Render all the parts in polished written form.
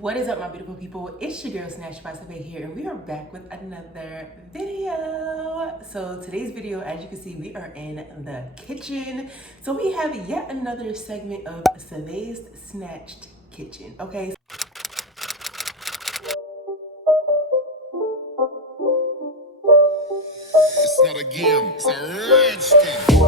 What is up, my beautiful people? It's your girl Snatch by Survey here, and we are back with another video. So today's video, as you can see, we are in the kitchen. So we have yet another segment of Survey's Snatched Kitchen. Okay. It's not a game, it's a rich thing.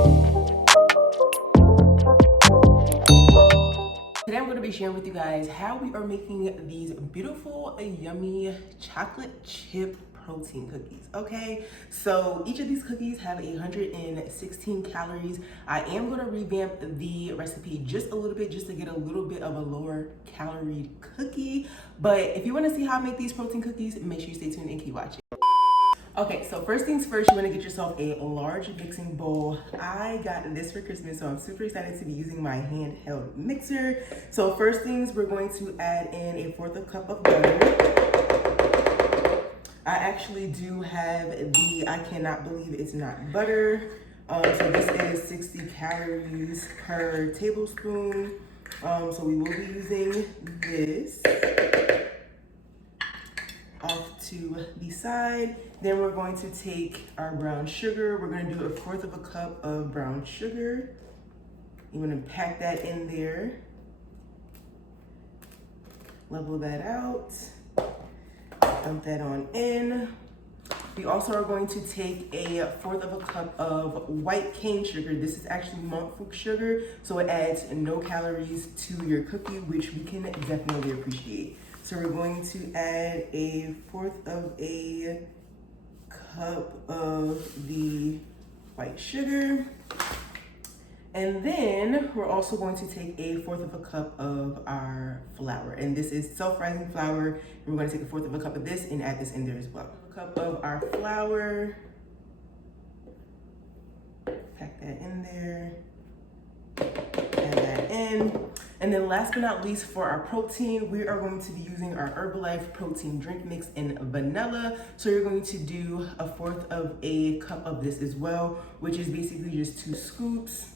Today I'm going to be sharing with you guys how we are making these beautiful, yummy chocolate chip protein cookies. Okay, so each of these cookies have 116 calories. I am going to revamp the recipe just a little bit, just to get a little bit of a lower calorie cookie. But if you want to see how I make these protein cookies, make sure you stay tuned and keep watching. Okay, so first things first, you want to get yourself a large mixing bowl. I got this for Christmas, so I'm super excited to be using my handheld mixer. So first things, we're going to add in 1/4 cup of butter. I actually do have I cannot believe it's not butter. So this is 60 calories per tablespoon. So we will be using this. Off to the side. Then we're going to take our brown sugar. We're going to do 1/4 cup of brown sugar. You want to pack that in there. Level that out. Dump that on in. We also are going to take 1/4 cup of white cane sugar. This is actually Monkfruit Sugar, so it adds no calories to your cookie, which we can definitely appreciate. So we're going to add 1/4 cup of the white sugar. And then we're also going to take 1/4 cup of our flour. And this is self-rising flour. And we're going to take 1/4 cup of this and add this in there as well. A cup of our flour. Pack that in there. Add that in. And then last but not least, for our protein, we are going to be using our Herbalife protein drink mix in vanilla. So you're going to do 1/4 cup of this as well, which is basically just 2 scoops.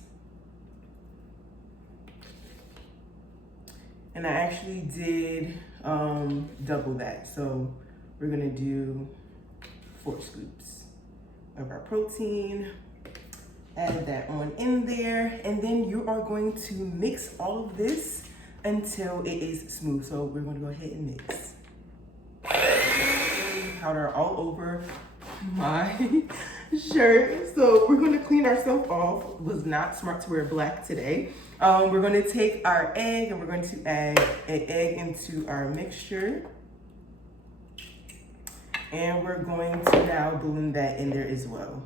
And I actually did double that. So we're gonna do 4 scoops of our protein. Add that on in there, and then you are going to mix all of this until it is smooth. So we're going to go ahead and mix. Powder all over my shirt. So we're going to clean ourselves off. It was not smart to wear black today. We're going to take our egg and we're going to add an egg into our mixture. And we're going to now blend that in there as well.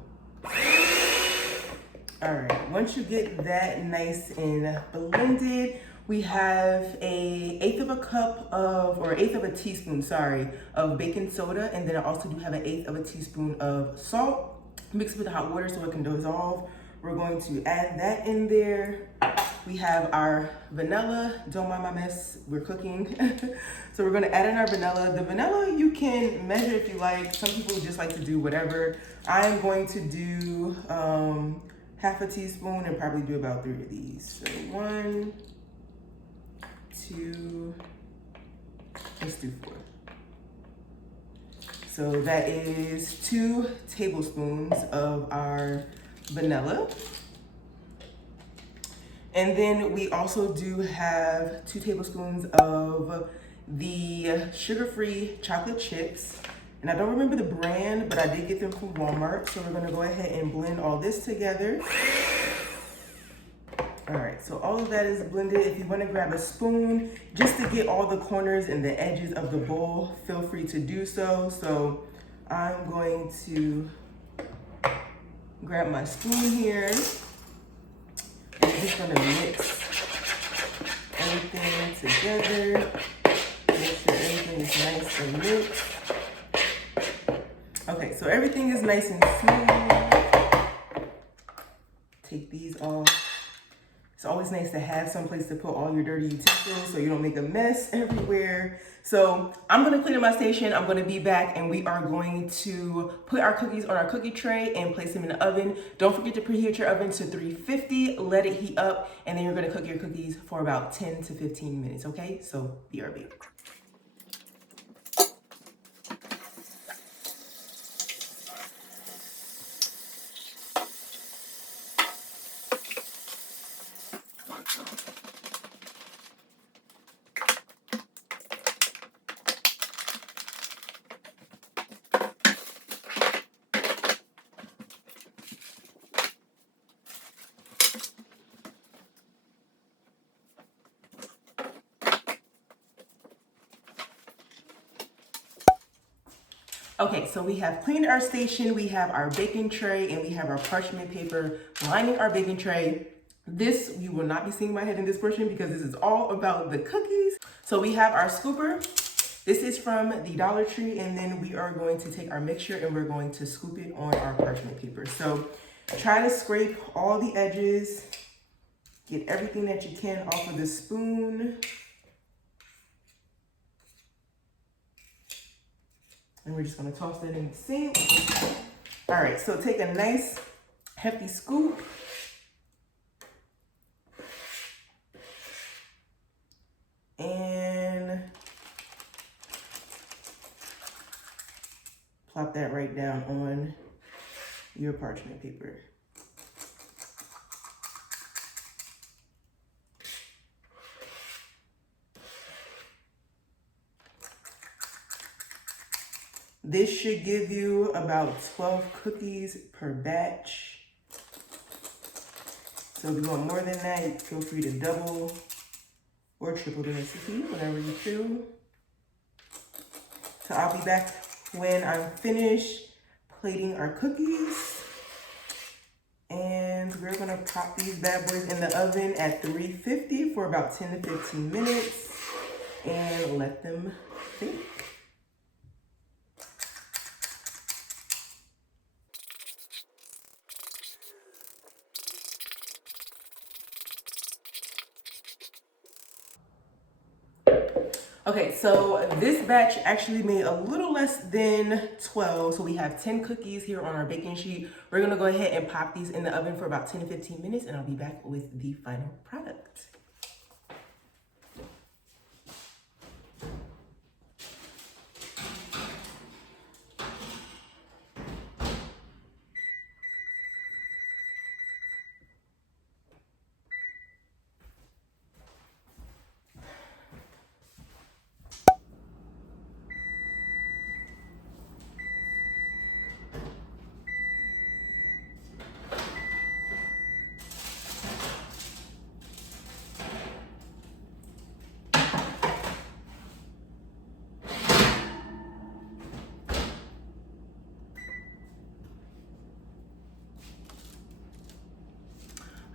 All right, once you get that nice and blended, we have 1/8 cup of, or 1/8 teaspoon, sorry, of baking soda. And then I also do have 1/8 teaspoon of salt. Mix it with hot water so it can dissolve. We're going to add that in there. We have our vanilla. Don't mind my mess, we're cooking. So we're gonna add in our vanilla. The vanilla you can measure if you like. Some people just like to do whatever. I'm going to do 1/2 teaspoon and probably do about 3 of these. So 1, 2, let's do 4. So that is 2 tablespoons of our vanilla. And then we also do have 2 tablespoons of the sugar-free chocolate chips. And I don't remember the brand, but I did get them from Walmart. So we're gonna go ahead and blend all this together. All right, so all of that is blended. If you wanna grab a spoon, just to get all the corners and the edges of the bowl, feel free to do so. So I'm going to grab my spoon here. And I'm just gonna mix everything together. Make sure everything is nice and mixed. Okay, so everything is nice and smooth. Take these off. It's always nice to have some place to put all your dirty utensils so you don't make a mess everywhere. So I'm gonna clean up my station. I'm gonna be back and we are going to put our cookies on our cookie tray and place them in the oven. Don't forget to preheat your oven to 350, let it heat up, and then you're gonna cook your cookies for about 10 to 15 minutes, okay? So BRB. Okay, so we have cleaned our station, we have our baking tray, and we have our parchment paper lining our baking tray. This, you will not be seeing my head in this portion because this is all about the cookies. So we have our scooper. This is from the Dollar Tree, and then we are going to take our mixture and we're going to scoop it on our parchment paper. So try to scrape all the edges, get everything that you can off of the spoon. And we're just gonna toss that in the sink. All right, so take a nice hefty scoop. And plop that right down on your parchment paper. This should give you about 12 cookies per batch. So if you want more than that, feel free to double or triple the recipe, whatever you feel. So I'll be back when I'm finished plating our cookies. And we're gonna pop these bad boys in the oven at 350 for about 10 to 15 minutes and let them bake. Okay, so this batch actually made a little less than 12. So we have 10 cookies here on our baking sheet. We're gonna go ahead and pop these in the oven for about 10 to 15 minutes and I'll be back with the final product.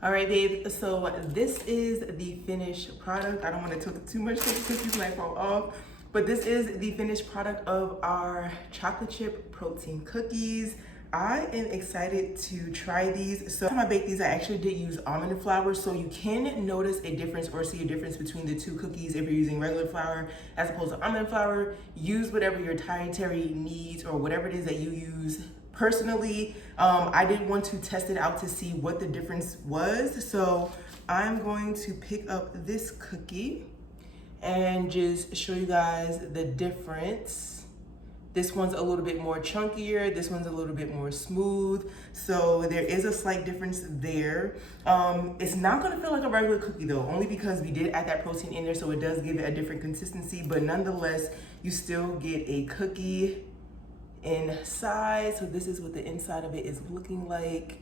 All right, babe, so this is the finished product. I don't want to tilt it too much so the cookies might fall off, but this is the finished product of our chocolate chip protein cookies. I am excited to try these. So when I bake these, I actually did use almond flour, so you can notice a difference or see a difference between the two cookies if you're using regular flour as opposed to almond flour. Use whatever your dietary needs or whatever it is that you use. Personally, I did want to test it out to see what the difference was. So I'm going to pick up this cookie and just show you guys the difference. This one's a little bit more chunkier. This one's a little bit more smooth. So there is a slight difference there. It's not gonna feel like a regular cookie though, only because we did add that protein in there, so it does give it a different consistency, but nonetheless, you still get a cookie inside. So this is what the inside of it is looking like.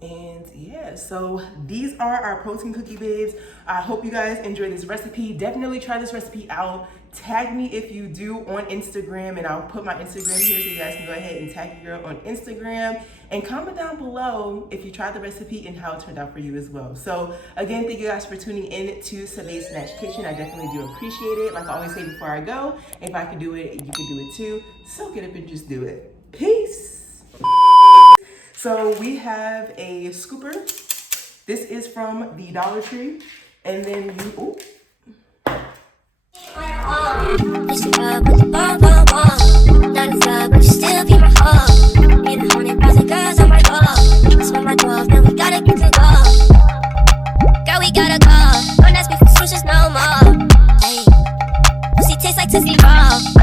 And yeah, so these are our protein cookie babes. I hope you guys enjoy this recipe. Definitely try this recipe out. Tag me if you do on Instagram, and I'll put my Instagram here so you guys can go ahead and tag your girl on Instagram, and comment down below if you tried the recipe and how it turned out for you as well. So again, thank you guys for tuning in to Sale's Snatch Kitchen. I definitely do appreciate it. Like I always say before I go, if I can do it, you can do it too. So get up and just do it. Peace. So we have a scooper. This is from the Dollar Tree. And then you, ooh. Push it up with the bomb, bomb, bomb. Not as love, but you still be my hoe. Need 100,000 girls on my wall. Swim my 12, man, we gotta get to go. Girl, we gotta go. Don't ask me for switches no more. Hey, pussy tastes like Tootsie Roll.